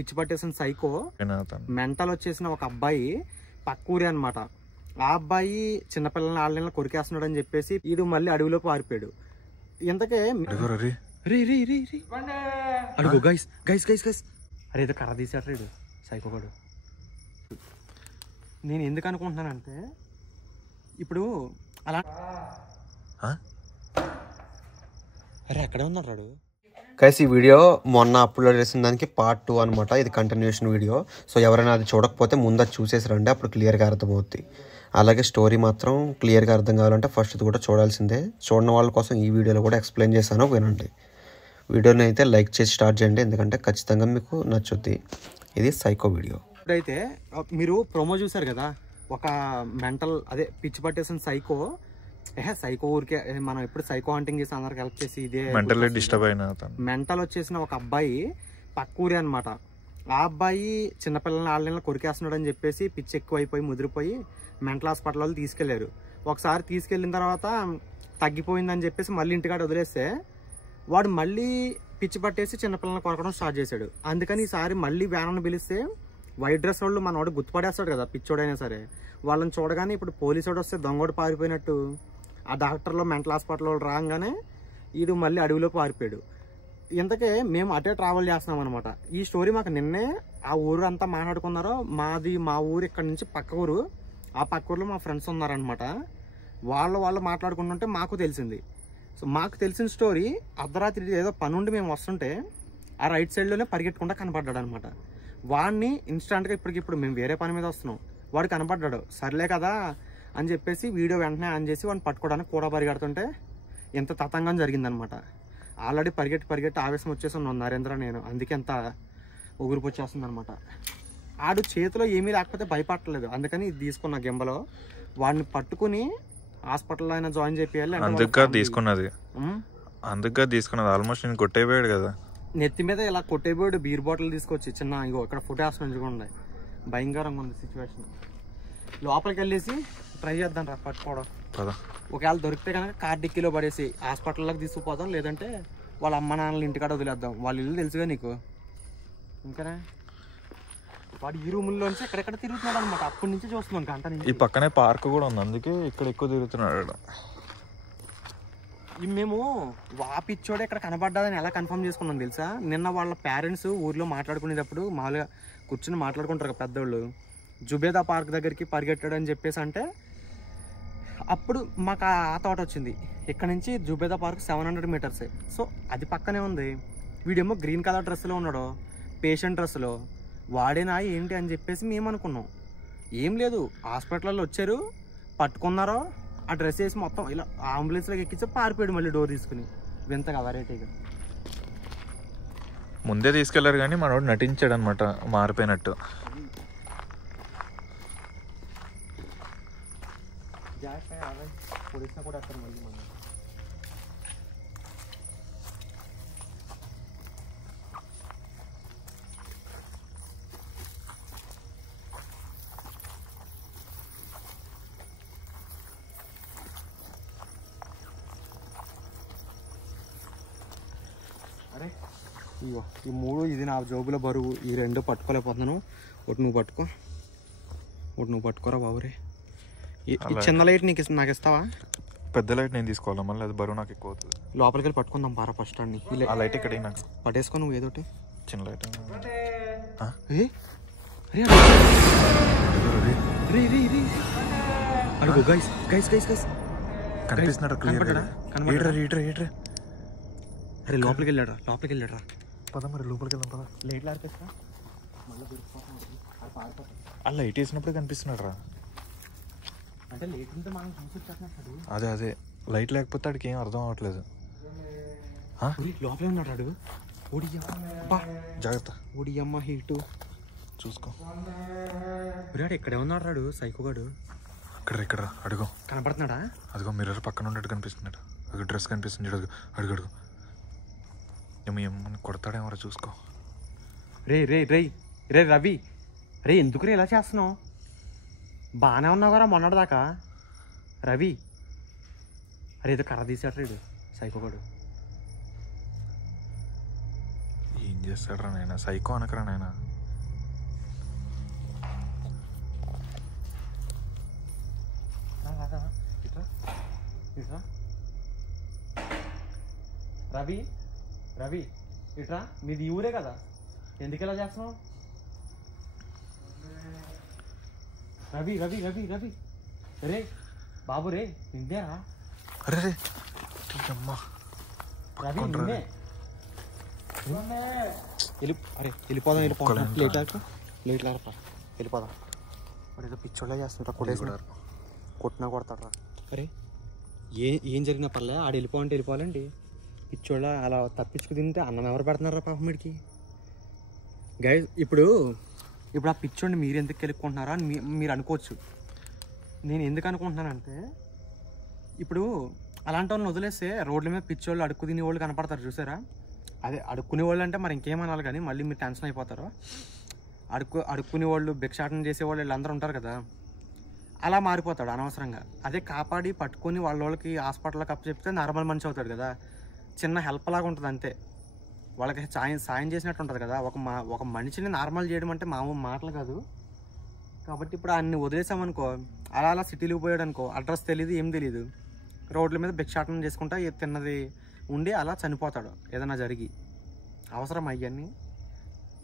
పిచ్చి పట్టేసిన psycho mental వచ్చేసిన ఒక అబ్బాయి పక్కూరి అనమాట. ఆ అబ్బాయి చిన్నపిల్లల్ని ఆళ్ళని కొరికేస్తున్నాడు అని చెప్పేసి వీడు మళ్ళీ అడవిలోకి పారిపోయాడు. ఇంతకే అడుగు గైస్ గైస్ గైస్ గైస్ అరే ఏదో కర్ర తీసాడు రేడు సైకోగాడు. నేను ఎందుకు అనుకుంటున్నానంటే ఇప్పుడు అలా అరే అక్కడే ఉన్నాడు రాడు. గైస్ ఈ వీడియో మొన్న అప్లోడ్ చేసిన దానికి పార్ట్ 2 అనమాట. ఇది కంటిన్యూషన్ వీడియో. సో ఎవరైనా అది చూడకపోతే ముందు అది చూసేసి రండి, అప్పుడు క్లియర్గా అర్థమవుద్ది. అలాగే స్టోరీ మాత్రం క్లియర్గా అర్థం కావాలంటే ఫస్ట్ ఇది కూడా చూడాల్సిందే. చూడని వాళ్ళ కోసం ఈ వీడియోలో కూడా ఎక్స్ప్లెయిన్ చేశాను, వినండి. వీడియోని అయితే లైక్ చేసి స్టార్ట్ చేయండి, ఎందుకంటే ఖచ్చితంగా మీకు నచ్చుద్ది. ఇది సైకో వీడియో. ఇప్పుడైతే మీరు ప్రోమో చూసారు కదా, ఒక మెంటల్ అదే పిచ్చి పట్టేసిన సైకో సైకో ఊరికే మనం ఎప్పుడు సైకో హంటింగ్ చేసి అందరికి హెల్ప్ చేసి ఇదే మెంటల్ వచ్చేసిన ఒక అబ్బాయి పక్కూరి అనమాట. ఆ అబ్బాయి చిన్నపిల్లల్ని ఆళ్ళని కొరికేస్తున్నాడు అని చెప్పేసి పిచ్చి ఎక్కువైపోయి ముదిరిపోయి మెంటల్ హాస్పిటల్ వాళ్ళు తీసుకెళ్లారు. ఒకసారి తీసుకెళ్లిన తర్వాత తగ్గిపోయిందని చెప్పేసి మళ్ళీ ఇంటికాడ వదిలేస్తే వాడు మళ్ళీ పిచ్చి పట్టేసి చిన్నపిల్లల్ని కొరకడం స్టార్ట్ చేశాడు. అందుకని ఈసారి మళ్ళీ వ్యాన్ పిలిస్తే వైట్ డ్రెస్ వాళ్ళు మన వాడు గుర్తుపడేస్తాడు కదా పిచ్చోడైనా సరే. వాళ్ళని చూడగానే ఇప్పుడు పోలీసు వాడు వస్తే దొంగోడు పారిపోయినట్టు ఆ డాక్టర్లో మెంటల్ హాస్పిటల్ వాళ్ళు రాగానే వీడు మళ్ళీ అడవిలోకి పారిపోయాడు. ఇంతకే మేము అటే ట్రావెల్ చేస్తున్నాం అనమాట. ఈ స్టోరీ మాకు నిన్నే ఆ ఊరు అంతా మాట్లాడుకున్నారో. మా ఊరు ఇక్కడ నుంచి పక్క ఊరు, ఆ పక్క ఊర్లో మా ఫ్రెండ్స్ ఉన్నారనమాట. వాళ్ళు మాట్లాడుకుంటుంటే మాకు తెలిసింది. సో మాకు తెలిసిన స్టోరీ అర్ధరాత్రి ఏదో పనుండి మేము వస్తుంటే ఆ రైట్ సైడ్లోనే పరిగెట్టకుండా కనపడ్డాడు అనమాట. వాడిని ఇన్స్టాంట్గా ఇప్పటికిప్పుడు మేము వేరే పని మీద వస్తున్నాం, వాడు కనపడ్డాడు. సర్లే కదా అని చెప్పేసి వీడియో వెంటనే ఆన్ చేసి వాడిని పట్టుకోవడానికి కూడా పరిగెడుతుంటే ఎంత తతంగం జరిగిందనమాట. ఆల్రెడీ పరిగెట్టి ఆవేశం వచ్చేసి ఉన్నాం నరేంద్ర నేను, అందుకే ఎంత ఊగిరిపోచ్చేస్తుంది అనమాట. ఆడు చేతిలో ఏమీ లేకపోతే భయపడలేదు, అందుకని ఇది తీసుకున్న గెంబలో వాడిని పట్టుకుని హాస్పిటల్లో అయినా జాయిన్ చేయాలి. అందుకే తీసుకున్నది ఆల్మోస్ట్ నేను కొట్టేపోయాడు కదా, నెత్తి మీద ఇలా కొట్టేపోయాడు. బీర్ బాటిల్ తీసుకొచ్చి చిన్న ఇగో ఇక్కడ ఫుట్ వేస్తున్నాను చూడండి, భయంకరంగా ఉంది సిచ్యువేషన్. లోపలికి వెళ్ళేసి ట్రై చేద్దాం రా పట్టుకోవడం. ఒకవేళ దొరికితే కనుక కార్ డిక్కీలో పడేసి హాస్పిటల్లోకి తీసుకుపోదాం, లేదంటే వాళ్ళ అమ్మ నాన్నలు ఇంటికాడ వదిలేద్దాం. వాళ్ళ ఇల్లు తెలుసుగా నీకు. ఇంకానే వాడు ఈ రూముల్లోంచి ఎక్కడెక్కడ తిరుగుతున్నాడు అనమాట. అప్పటి నుంచి చూస్తున్నాం గంట నుంచి. ఈ పక్కనే పార్క్ కూడా ఉంది, అందుకే ఇక్కడ ఎక్కువ తిరుగుతున్నాడు. మేము వాపిచ్చోడే ఇక్కడ కనబడ్డాదని ఎలా కన్ఫర్మ్ చేసుకున్నాం తెలుసా? నిన్న వాళ్ళ పేరెంట్స్ ఊర్లో మాట్లాడుకునేటప్పుడు మామూలుగా కూర్చుని మాట్లాడుకుంటారు కదా పెద్దోళ్ళు, జుబేదా పార్క్ దగ్గరికి పరిగెట్టాడు అని చెప్పేసి అంటే అప్పుడు మాకు ఆ థాట్ వచ్చింది. ఇక్కడ నుంచి జుబేదా పార్క్ 700 మీటర్సే. సో అది పక్కనే ఉంది. వీడేమో గ్రీన్ కలర్ డ్రెస్లో ఉన్నాడు, పేషెంట్ డ్రెస్లో. వాడేనా ఏంటి అని చెప్పేసి మేము అనుకున్నాం. ఏం లేదు, హాస్పిటల్లో వచ్చారు, పట్టుకున్నారో ఆ డ్రెస్ వేసి మొత్తం ఇలా అంబులెన్స్లోకి ఎక్కించి పారిపోయాడు మళ్ళీ డోర్ తీసుకుని. వింత కదా వెరైటీగా. ముందే తీసుకెళ్లారు కానీ మనోడు నటించాడు అనమాట మారిపోయినట్టు. అరే ఇగో ఈ మూడు, ఇది నా జోబులో బరువు. ఈ రెండు పట్టుకోలేకపోతున్నాను. ఒకటి నువ్వు పట్టుకో, ఒకటి నువ్వు పట్టుకోరా బాబురే. ఈ చిన్న లైట్ నాకు ఇస్తావా? పెద్ద లైట్ నేను తీసుకోవాలా, మళ్ళీ అది బరువు నాకు ఎక్కువ అవుతుంది. లోపలికి వెళ్ళి పట్టుకుందాం పారా ఫస్ట్ అండి. ఆ లైట్ ఇక్కడ నాకు పట్టేసుకో నువ్వు ఏదోటి చిన్న లైట్. అడుగు గైస్ గైస్ గైస్ గైస్ కనిపిస్తున్నాడు క్లియర్గా. అరే లోపలికి వెళ్ళాడు రా. పద మరి లోపలికి వెళ్దాం పద. లైట్లు ఆర్పేస్తా. ఆ లైట్ వేసినప్పుడు కనిపిస్తున్నాడు రా. అంటే లైట్ ఉంటే మనం చూసి వచ్చేస్తున్నాడు. అదే లైట్ లేకపోతే ఆడికి ఏం అర్థం అవ్వట్లేదు. లోపలే ఉన్నాడు. జాగ్రత్త, ఓడియమ్మ హీటు చూసుకో. ఇక్కడే ఉన్నాడు రాడు సైకోగాడు. ఇక్కడ అడుగు కనపడుతున్నాడా? అదిగో మిర్రర్ పక్కన ఉన్నట్టు కనిపిస్తున్నాడు. అది డ్రెస్ కనిపిస్తుంది చూడు, అడుగు. ఏమన్నా కొడతాడేమో చూసుకో. రే రవి, రే ఎందుకు రే ఇలా చేస్తున్నావు? బాగానే ఉన్నావు కదా మొన్నటిదాకా రవి. అరే ఏదో కర్ర తీసాడు రేడు సైకోగాడు. ఏం చేస్తాడు రా నాయన, సైకో అనకరా నాయన. రాదా ఇట్రా ఇట్రా రవి రవి ఇట్రా మీది ఈ ఊరే కదా ఎందుకు ఇలా చేస్తున్నావు రవి రవి రవి రవి రే బాబు రే నిందేరా అరే అమ్మా రవి నిన్నే అరే వెళ్ళిపోదాం వెళ్ళిపోదాం ప్లేట్ లేకపో వెళ్ళిపోదాం మరి ఏదో పిచ్చోళ్ళే చేస్తుంటా కొట్టేసుకుంటారు కొట్టినా కొడతాడు రా అరే ఏం జరిగినా పర్లే ఆడ వెళ్ళిపోవాలంటే వెళ్ళిపోవాలండి పిచ్చోళ్ళ అలా తప్పించుకు తింటే అన్నం ఎవరు పెడుతున్నారా పాపం వీడికి గైస్ ఇప్పుడు ఆ పిచ్చోడిని మీరు ఎందుకు కెలుక్కుంటున్నారా అని మీరు అనుకోవచ్చు. నేను ఎందుకు అనుకుంటున్నానంటే ఇప్పుడు అలాంటి వాళ్ళని వదిలేస్తే రోడ్ల మీద పిచ్చోళ్ళు అడుక్కు తినే వాళ్ళు కనపడతారు చూసారా, అదే అడుక్కునే వాళ్ళు అంటే మరి ఇంకేమనాలి కానీ మళ్ళీ మీరు టెన్షన్ అయిపోతారు. అడుక్కునే వాళ్ళు భిక్షాటన చేసేవాళ్ళు వీళ్ళందరూ ఉంటారు కదా, అలా మారిపోతాడు అనవసరంగా. అదే కాపాడి పట్టుకొని వాళ్ళకి హాస్పిటల్కి అప్పు చెప్తే నార్మల్ మనిషి అవుతాడు కదా, చిన్న హెల్ప్ లాగా ఉంటుంది అంతే. వాళ్ళకి సాయం చేసినట్టు ఉంటుంది కదా. ఒక మనిషిని నార్మల్ చేయడం అంటే మామూలు మాటలు కాదు. కాబట్టి ఇప్పుడు అన్ని వదిలేసామనుకో, అలా సిటీలోకి పోయాడు అనుకో, అడ్రస్ తెలియదు ఏం తెలియదు, రోడ్ల మీద భిక్షాటన చేసుకుంటా తిన్నది ఉండి అలా చనిపోతాడు ఏదైనా జరిగి. అవసరం అయ్యన్నీ.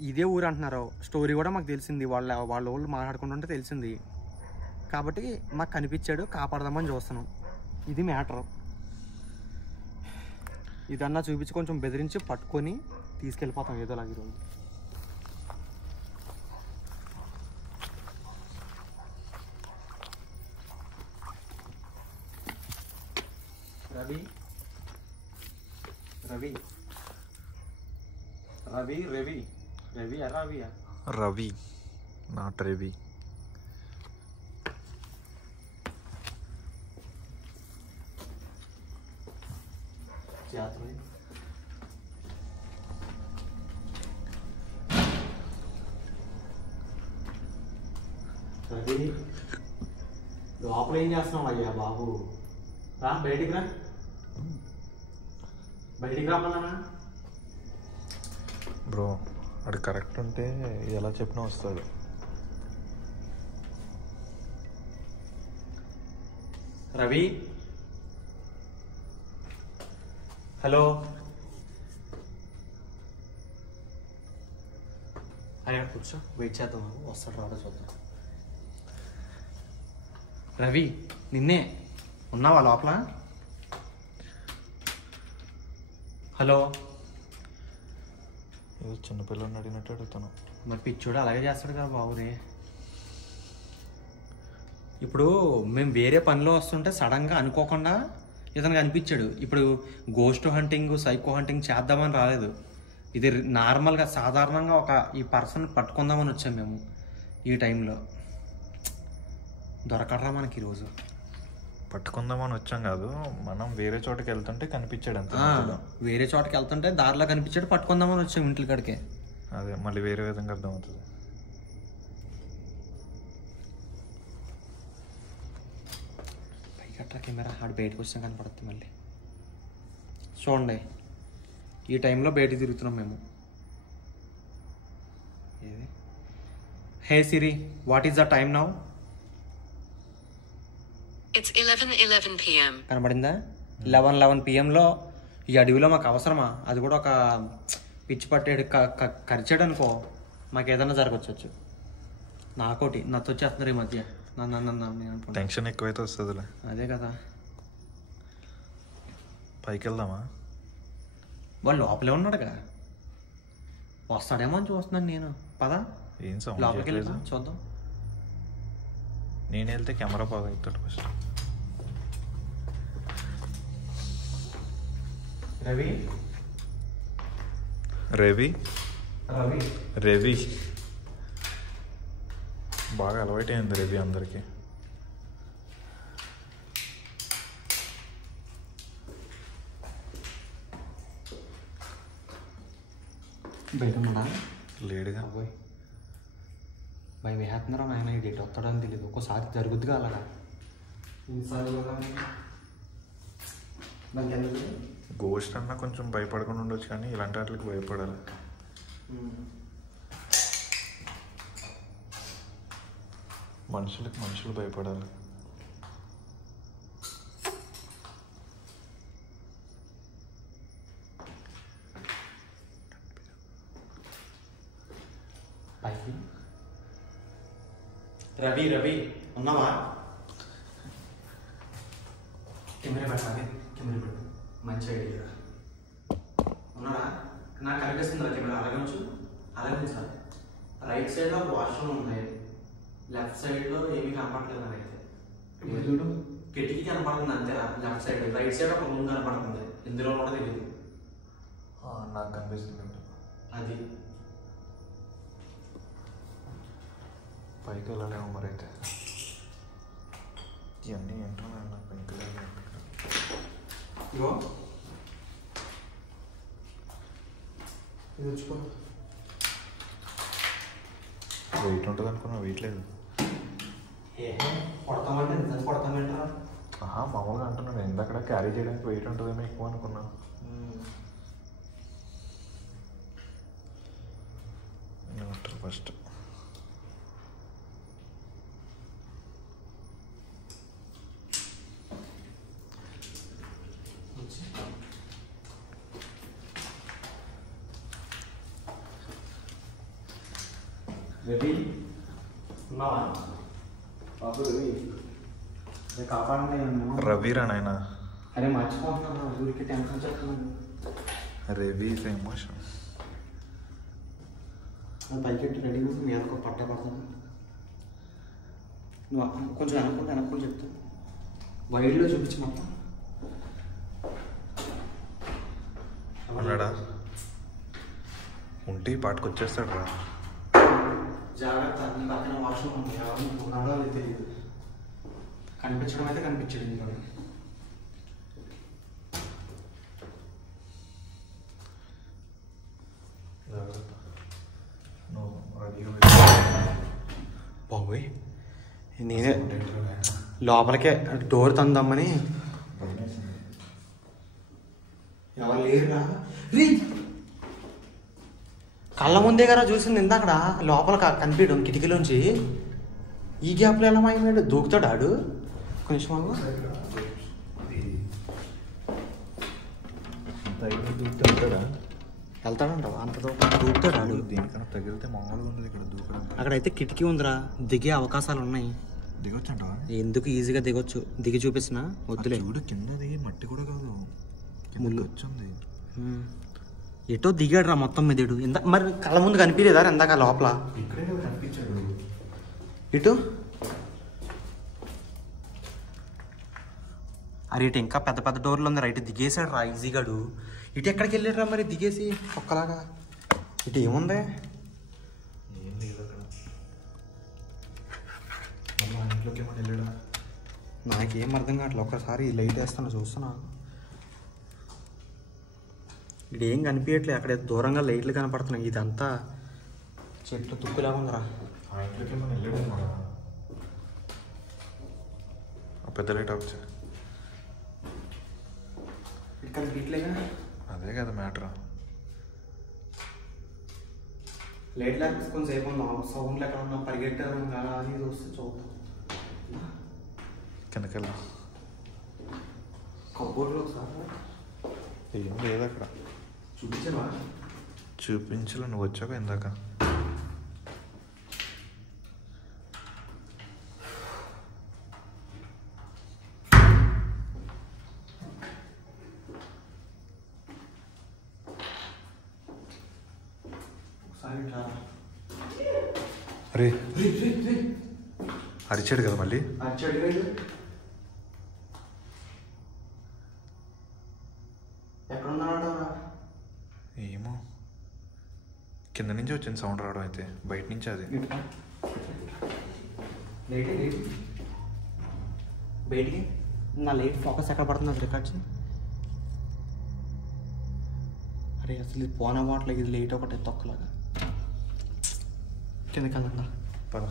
ఇదే ఊరు అంటున్నారు, స్టోరీ కూడా మాకు తెలిసింది, వాళ్ళ వాళ్ళు మాట్లాడుకుంటుంటే తెలిసింది. కాబట్టి మాకు కనిపించాడు, కాపాడదామని చూస్తున్నాం. ఇది మ్యాటర్. ఇదన్నా చూపించి కొంచెం బెదిరించి పట్టుకొని తీసుకెళ్ళిపోతాం ఏదోలాగా ఈరోజు. రవి రవి రవి రవి రవి రవియా రవి నాట్ రవి. రవి లోపల ఏం చేస్తున్నావు అయ్యా బాబు? రా బయటికి రా, బయటికి రామన్నా. బ్రో అది కరెక్ట్ ఉంటే ఎలా చెప్పినా వస్తాడు. రవి హలో, అరే కూర్చో, వెయిట్ చేద్దాం, వస్తాడు రావడం చూద్దాం. రవి నిన్నే, ఉన్నావా లోపల? హలో. ఏదో చిన్నపిల్లని అడిగినట్టు అడుగుతాను. మరి పిచ్చోడు అలాగే చేస్తాడు కదా బాబురే. ఇప్పుడు మేము వేరే పనిలో వస్తుంటే సడన్గా అనుకోకుండా ఇతనికి అనిపించాడు. ఇప్పుడు గోస్ట్ హంటింగ్, సైకో హంటింగ్ చేద్దామని రాలేదు. ఇది నార్మల్గా సాధారణంగా ఈ పర్సన్ పట్టుకుందామని వచ్చాం మేము. ఈ టైంలో దొరకడరా మనకి ఈరోజు. పట్టుకుందామని వచ్చాం కాదు, మనం వేరే చోటకి వెళ్తుంటే కనిపించాడు అంతే. వేరే చోటకి వెళ్తుంటే దారిలో కనిపించాడు, పట్టుకుందామని వచ్చాం ఇంటి కాడికే. అదే మళ్ళీ వేరే విధంగా అర్థమవుతుంది. పైకి కెమెరా ఆడు బయటకు వచ్చినా కనపడుతుంది మళ్ళీ. చూడండి ఈ టైంలో బయట తిరుగుతున్నాం మేము. ఏది? Hey Siri, what is the time now? It's 11:11 p.m. కనబడిందా? 11 p.m.లో ఈ అడవిలో మాకు అవసరమా? అది కూడా ఒక పిచ్చి పట్టేడు కరిచాడు అనుకో, మాకు ఏదైనా జరగచ్చు. నాకోటి నచ్చ వచ్చేస్తున్నారు ఈ మధ్య. నన్ను టెన్షన్ ఎక్కువైతే వస్తుందిలే. అదే కదా. పైకి వెళ్దామా? వాళ్ళు లోపలే ఉన్నాడుగా, వస్తాడేమో అని చూస్తున్నాను నేను. పదా ఏం సౌండ్ లోపలికి వెళ్దాం, చూద్దాం. నేను వెళ్తే కెమెరా బాగా అవుతాడు ఫస్ట్. రవి రవి రవి రవి బాగా అలవాటైంది రవి అందరికి. బయట ఉన్నాడా? లేడుగా. అబ్బాయి భయం వేస్తున్నారా నాయన, ఈ డేట్ వస్తాడని తెలియదు. ఒక్కోసారి జరుగుద్దిగా అలాగా. గోస్ట్ అన్నా కొంచెం భయపడకుండా ఉండొచ్చు, కానీ ఇలాంటి వాటికి భయపడాలి. మనుషులకు మనుషులు భయపడాలి. పైకి రవి ఉన్నావా? కెమెరా పెట్టాలి, కెమెరా పెట్టు. మంచి ఐడియా. ఉన్నాడా? నాకు కనిపిస్తుందా కెమెరా? అలాగే ఉంచు, అలాగే ఉంచాలి. రైట్ సైడ్లో వాష్రూమ్ ఉంది, లెఫ్ట్ సైడ్లో ఏమీ కనపడలేదు నాకైతే. చూడు, కిటికీ కనపడుతుంది అంతే. లెఫ్ట్ సైడ్, రైట్ సైడ్ ఒక రూమ్ కనపడుతుంది. ఇందులో కూడా తెలియదు. నాకు కనిపిస్తుంది అది. పైకి వెళ్ళలేము మరి అయితే. ఇవన్నీ ఏంటో నాకు పైకి వెళ్ళలేము. ఇగో ఇది వచ్చుకో. వెయిట్ ఉంటుంది అనుకున్నా, వెయిట్ లేదు. కొడతామంటే నిజంగా కొడతామంటారా? మామూలుగా అంటున్నాను, ఇందాక క్యారీ చేయడానికి వెయిట్ ఉంటుందేమో ఎక్కువ అనుకున్నా. ఫస్ట్ రవి ఉన్నావా? బాబు రవి, కాపాడండి. రవిరా నాయన. అరే మర్చిపోతున్నాను, ఊరికి టెన్షన్ చెప్తున్నాను. Ravi is emotion. పైకెట్టి రెడీ మీద ఒక పట్ట పడతాను. నువ్వు కొంచెం వెనక్కుండా చెప్తాను. వైడ్లో చూపించి మొత్తం. ఉన్నాడా? ఉంటే పాటకు వచ్చేస్తాడు రా. జాగ్రత్త, నీ పక్కన వాష్రూమ్ ఉంది. ఎవరు ఉన్నాడో అది తెలియదు. కనిపించడం అయితే కనిపించదు. ఇంకా బాబోయ్, నేనే లోపలికే డోర్ తందామని. ఎవరు లేరురా? కళ్ళ ముందే కదా చూసింది ఇందాకడ. లోపల కనిపించడం కిటికీలోంచి. ఈ గ్యాప్లో ఎలా మాయమాడు? దూకుతాడు ఆడు. కొంచెం వెళ్తాడంటావా? అంత దూకుతాడు ఆడు. దేనికన్నా తగిలితే మామూలుగా ఉండదు ఇక్కడ దూకడం. అక్కడైతే కిటికీ ఉందిరా, దిగే అవకాశాలు ఉన్నాయి. దిగొచ్చు అంటావా? ఎందుకు, ఈజీగా దిగొచ్చు. దిగి చూపిస్తున్నా, వద్దులే. చూడు కిందది మట్టి కూడా కాదు, ముళ్ళు వచ్చింది. ఎటో దిగాడు రా మొత్తం మీదేడు. మరి కళ్ళ ముందు కనిపించలేదా ఇందాక లోపల? ఇక్కడే కనిపించాడు. ఇటు అరే, ఇటు ఇంకా పెద్ద పెద్ద డోర్లు ఉంది. రైట్ దిగేసాడు రా ఈజీగాడు. ఇటు ఎక్కడికి వెళ్ళాడు రా మరి దిగేసి ఒక్కలాగా? ఇటు ఏముంది? ఏం లేదు అక్కడ. మా ఇంట్లోకి ఏమని వెళ్ళాడా? నాకేం అర్థం కావట్లేదు. ఒక్కసారి లైట్ వేస్తాను, చూస్తున్నా. ఇక్కడ ఏం కనిపించట్లేదు. అక్కడ దూరంగా లైట్లు కనపడుతున్నాయి. ఇదంతా చెట్లు తుక్కులాగా ఉందిరా. ఆ ఇంట్లోకి ఏమని వెళ్ళాడు. పెద్ద లైట్ ఆఫ్ చేయి. ఇక్కడ కనిపించలేగా? అదే కదా మ్యాటర్. లైట్ లేకపోతే కొంచెంసేపు ఉన్నాం. సౌండ్లు ఎక్కడ ఉన్నా పరిగెట్టారు కదా అని చూస్తే చూద్దాం. కిందకెళ్ళా. కబోర్డ్లో ఒకసారి ఏం లేదు అక్కడ. చూపించవా? చూపించలే, నువ్వు వచ్చాక ఇందాక. అరే అరిచాడు కదా మళ్ళీ. ఎక్కడున్నాడు? ఏమో, కింద నుంచి వచ్చింది సౌండ్ రావడం. అయితే బయట నుంచి అది బయటికి నా లైట్ ఫోకస్ ఎక్కడ పడుతుంది అది రికార్డ్స్. అరే అసలు ఇది పోన వాట్లేదు. ఇది లైట్ ఒకటి తొక్కలాగా. కిందకి వెళ్దా పద.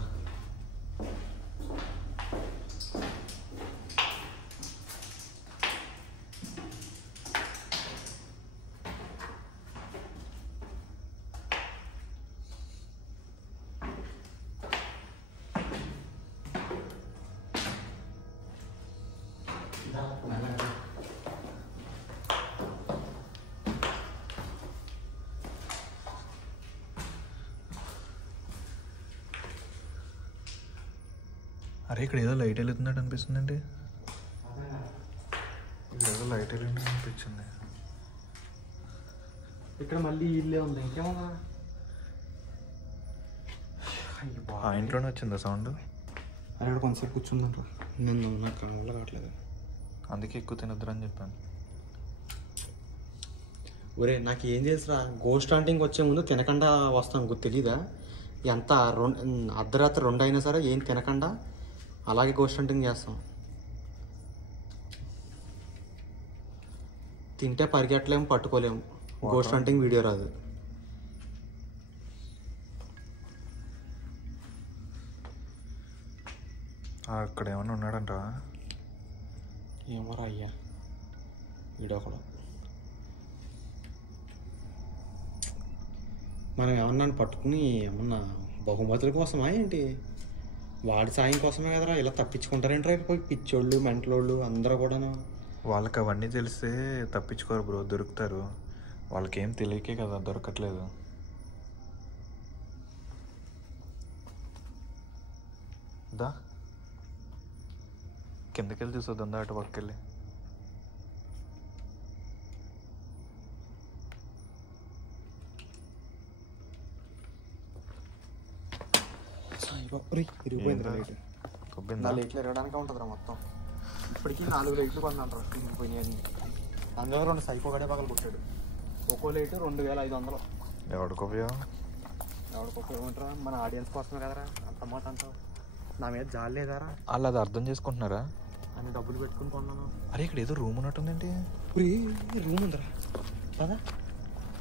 అరే ఇక్కడ ఏదో లైట్ వెళ్తున్నట్టు అనిపిస్తుంది అండి. ఏదో లైట్ వెళ్తున్నట్టు అనిపించింది. ఇక్కడ మళ్ళీ ఇల్లే ఉంది, ఇంకేమన్నా ఆ ఇంట్లోనే వచ్చిందా సౌండ్? అక్కడ కొంచెంసేపు కూర్చుందంట. నన్ను నాకు కావాలి కావట్లేదు, అందుకే ఎక్కువ తినొద్దురని చెప్పాను. ఒరే నాకు ఏం తెలుసురా, గోస్ట్ హంటింగ్ వచ్చే ముందు తినకుండా వస్తాం, నీకు తెలీదా? ఎంత అర్ధరాత్రి 2 అయినా సరే ఏం తినకుండా అలాగే గోస్ట్ హంటింగ్ చేస్తాం. తింటే పరిగెట్టలేము, పట్టుకోలేము, గోస్ట్ హంటింగ్ వీడియో రాదు. అక్కడ ఏమన్నా ఉన్నాడంట? ఏమోరా అయ్యా, వీడియో కూడా మనం ఏమన్నా పట్టుకుని ఏమన్నా బహుమతుల కోసమా ఏంటి? వాడి సాయం కోసమే కదరా ఇలా తప్పించుకుంటారేంట్రా పోయి పిచ్చోళ్ళు మెంటలోళ్ళు అందరూ కూడాను. వాళ్ళకి అవన్నీ తెలిస్తే తప్పించుకోరు బ్రో, దొరుకుతారు. వాళ్ళకేం తెలియకే కదా దొరకట్లేదు. దా కిందకెళ్ళి చూసొద్దాం, దా అటు పక్కకెళ్ళి. కొబ్బిందా? లైట్లు ఎరగడానికి ఉంటుందిరా మొత్తం. ఇప్పటికీ 4 లైట్లు కొన్నాను పోయినాయి. అందులో 2 సైకో గడే పగలు కొట్టాడు. ఒక్కో లైట్ 2500. ఎవడికోపోయావు? ఎవడికోపోయామంటారా? మన ఆడియన్స్ కోసమే కదరా అంత మాట అంటావు. నా మీద జాలి లేదారా? వాళ్ళు అది అర్థం చేసుకుంటున్నారా? అని డబ్బులు పెట్టుకుని కొన్నాను. అరే ఇక్కడ ఏదో రూమ్ ఉన్నట్టుందేంటి? రూమ్ ఉందిరా కదా?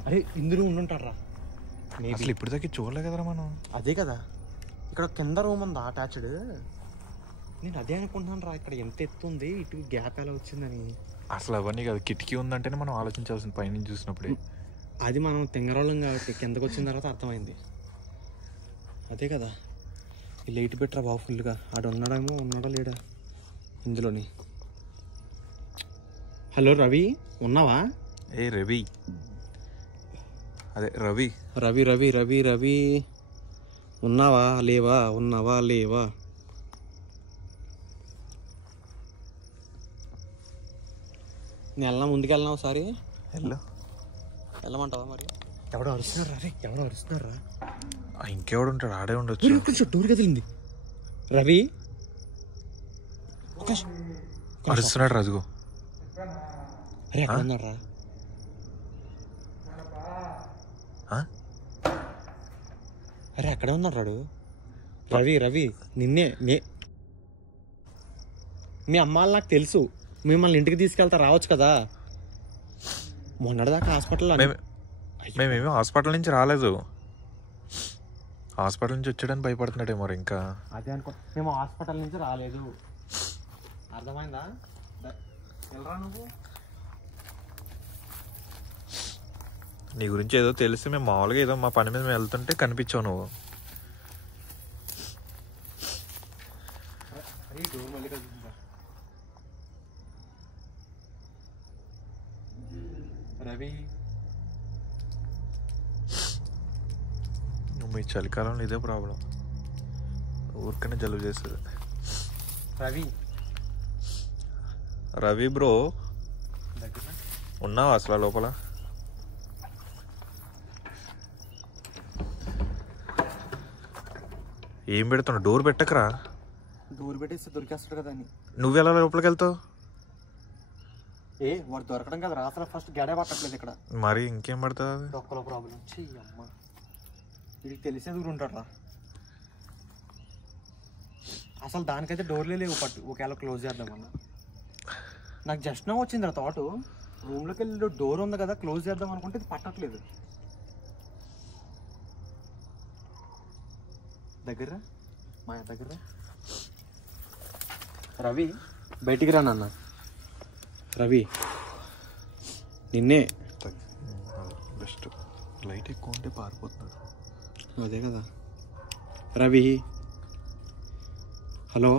అరే ఇందులో ఉండుంటారా? అసలు ఇప్పుడు దాకా చూడలే కదరా మనం. అదే కదా, ఇక్కడ కింద రూమ్ ఉందా అటాచ్డ్? నేను అదే అనుకుంటున్నాను రా, ఇక్కడ ఎంత ఎత్తుంది, ఇటు గ్యాప్ ఎలా వచ్చిందని. అసలు అవన్నీ కాదు, కిటికీ ఉందంటేనే మనం ఆలోచించాల్సింది పైనుంచి చూసినప్పుడే. అది మనం తింగరోళ్ళం కాబట్టి కిందకు వచ్చిన తర్వాత అర్థమైంది. అదే కదా, ఈ లైట్ పెట్టరా బాబు ఫుల్గా. ఆడు ఉన్నాడో లేడా ఇందులోని? హలో రవి, ఉన్నావా? ఏ రవి, అదే రవి రవి రవి రవి రవి ఉన్నావా లేవా? ఉన్నావా లేవా? నేను వెళ్ళినా ముందుకెళ్ళినా ఒకసారి వెళ్ళమంటావా మరి? ఎవడో అరుస్తున్నారా? రే ఎవడో అరుస్తున్నారా? ఇంకెవడు ఉంటాడు? ఆడే ఉండొచ్చు. డోర్ కదిలింది. రవి అరుస్తున్నాడు రాజుగో. అరే ఎక్కడ ఉన్నాడు రా? అరే అక్కడే ఉన్నాడు రాడు. రవి రవి నిన్నే. మీ అమ్మ వాళ్ళు నాకు తెలుసు, మిమ్మల్ని ఇంటికి తీసుకెళ్తా, రావచ్చు కదా. మొన్నటిదాకా హాస్పిటల్లో. మేమేమీ హాస్పిటల్ నుంచి రాలేదు, హాస్పిటల్ నుంచి వచ్చాడని భయపడుతున్నాడేమో ఇంకా. అదే అనుకో, మేము హాస్పిటల్ నుంచి రాలేదు, అర్థమైందా? వెళ్ళరా నువ్వు. నీ గురించి ఏదో తెలిసి మేము మామూలుగా ఏదో మా పని మీద మేము వెళ్తుంటే కనిపించావు నువ్వు. రవి నువ్వు మీ చలికాలంలో ఇదే ప్రాబ్లం, ఊరికనే జలుబు చేస్తుంది. రవి రవి బ్రో ఉన్నావా అసలు లోపల? ఏం పెడుతున్నావు? డోర్ పెట్టకరా. డోర్ పెట్టేసి దొరికేస్తాడు కదా అని. నువ్వెలా లోపలికి వెళ్తావు? వాడు దొరకడం కదా అసలు ఫస్ట్ గడే పట్టట్లేదు ఇక్కడ. మరి ఇంకేం పడుతుంది? ఒక్కలో ప్రాబ్లం. అమ్మ వీడికి తెలిసేది కూడా ఉంటాడు రా. అసలు దానికైతే డోర్లే లేవు, ఒకవేళ క్లోజ్ చేద్దామన్నా. నాకు జస్ట్ నో వచ్చింది రా థాట్. రూమ్లోకి వెళ్ళి డోర్ ఉంది కదా క్లోజ్ చేద్దాం అనుకుంటే ఇది పట్టట్లేదు. దగ్గర మా దగ్గర రవి బయటికి రా నాన్న. రవి నిన్నే. బెస్ట్ లైట్ ఎక్కువ ఉంటే పారిపోతున్నాడు. అదే కదా. రవి హలో.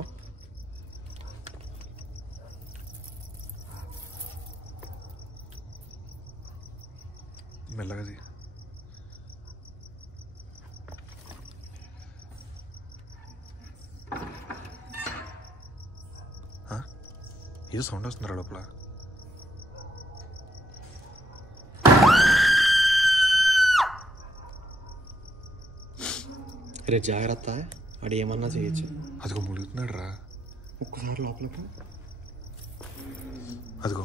మెల్లగది. ఏదో సౌండ్ వస్తుందిరా లోపల. రే జాగ్రత్త, వాడు ఏమన్నా చేయొచ్చు. అదిగో ములుగుతున్నాడు రా. ఒక్కసారి లోపలికి. అదిగో.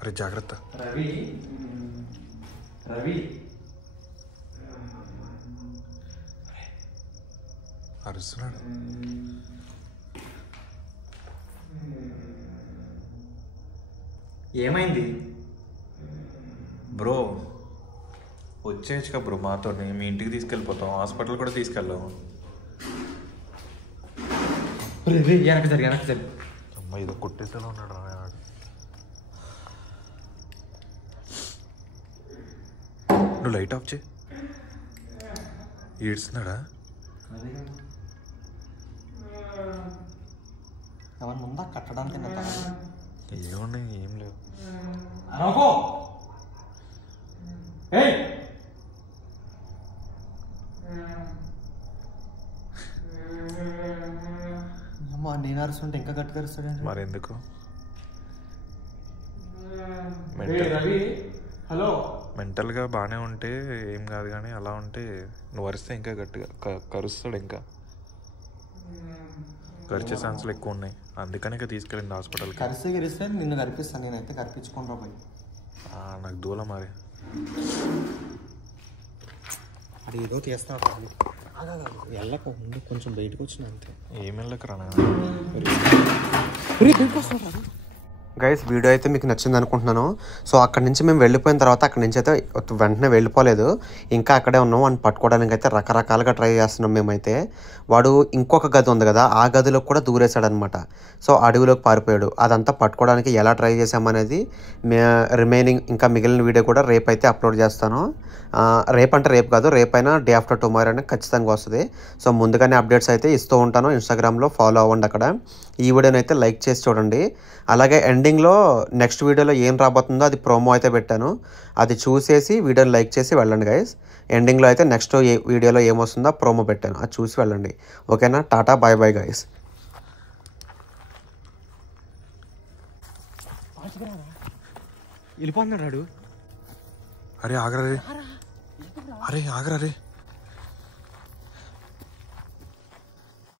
అరే జాగ్రత్త. రవి రవి అరుస్తున్నాడు. ఏమైంది బ్రో? వచ్చేయచ్చుగా బ్రో మాతో, మీ ఇంటికి తీసుకెళ్ళిపోతాం, హాస్పిటల్ కూడా తీసుకెళ్ళాము. వెనక్కి సరి. అమ్మ ఏదో కొట్టేసేలా ఉన్నాడు రా. నువ్వు లైట్ ఆఫ్ చేయి. ఏడ్స్తున్నాడా? ఏమన్నా ఉందా కట్టడానికి? ఏమున్నాయి? ఏం లేవు. అమ్మా నేను అరుస్తుంటే ఇంకా గట్టిగా అరుస్తాడండి. మరెందుకు? హలో, మెంటల్గా బాగానే ఉంటే ఏం కాదు, కానీ అలా ఉంటే నువ్వు అరిస్తే ఇంకా గట్టిగా కరుస్తాడు. ఇంకా కరిచే ఛాన్సులు ఎక్కువ ఉన్నాయి, అందుకనే తీసుకెళ్ళింది హాస్పిటల్కి. కరిస్తే నిన్ను కరిపిస్తాను. నేనైతే కరిపించుకుంటా పోయి. నాకు దూల మరి. అది ఏదో తీస్తా. వెళ్ళక ముందు కొంచెం బయటకు వచ్చిన అంతే. ఏం వెళ్ళకరా? గైస్ వీడియో అయితే మీకు నచ్చింది అనుకుంటున్నాను. సో అక్కడి నుంచి మేము వెళ్ళిపోయిన తర్వాత అక్కడి నుంచి అయితే వెంటనే వెళ్ళిపోలేదు, ఇంకా అక్కడే ఉన్నాం. వాడిని పట్టుకోవడానికి అయితే రకరకాలుగా ట్రై చేస్తున్నాం మేమైతే. వాడు ఇంకొక గది ఉంది కదా, ఆ గదిలోకి కూడా దూరేశాడనమాట. సో అడవిలోకి పారిపోయాడు. అదంతా పట్టుకోవడానికి ఎలా ట్రై చేసామనేది రిమైనింగ్ ఇంకా మిగిలిన వీడియో కూడా రేపు అయితే అప్లోడ్ చేస్తాను. రేపు అంటే రేపు కాదు, రేపైనా డే ఆఫ్టర్ టుమారో అనేది ఖచ్చితంగా వస్తుంది. సో ముందుగానే అప్డేట్స్ అయితే ఇస్తూ ఉంటాను. ఇన్స్టాగ్రామ్లో ఫాలో అవ్వండి అక్కడ. ఈ వీడియోని అయితే లైక్ చేసి చూడండి. అలాగే ఎండింగ్లో నెక్స్ట్ వీడియోలో ఏం రాబోతుందో అది ప్రోమో అయితే పెట్టాను, అది చూసేసి వీడియోని లైక్ చేసి వెళ్ళండి గైస్. ఎండింగ్లో అయితే నెక్స్ట్ వీడియోలో ఏమొస్తుందో ప్రోమో పెట్టాను, అది చూసి వెళ్ళండి. ఓకేనా? Tata bye bye guys. వెళ్ళిపోతున్నాడు. అరే ఆగరా రే. అరే ఆగరా రే.